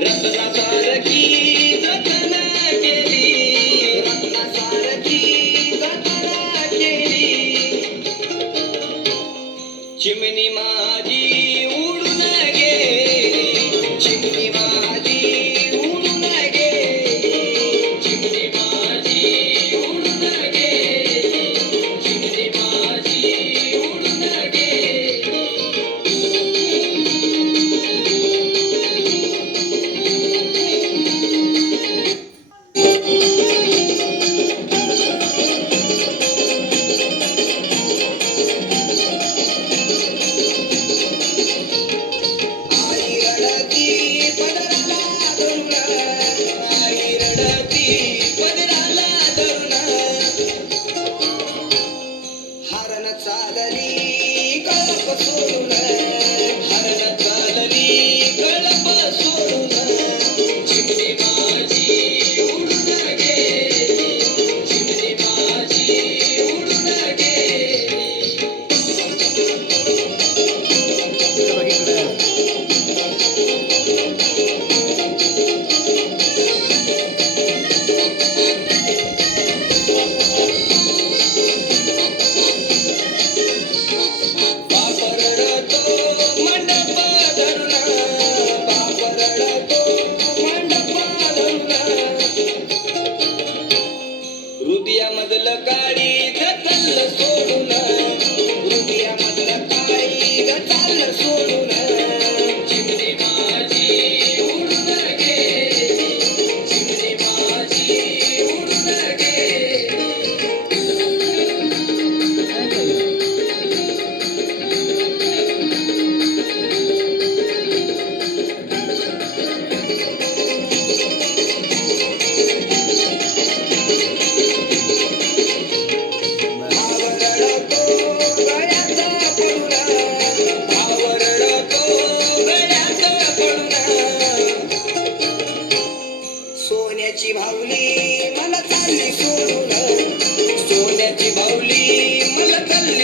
Gracias. हारण चालली मधलं गाडी सोन्याची भावली मला चालली सोन्याची भावली मला चालली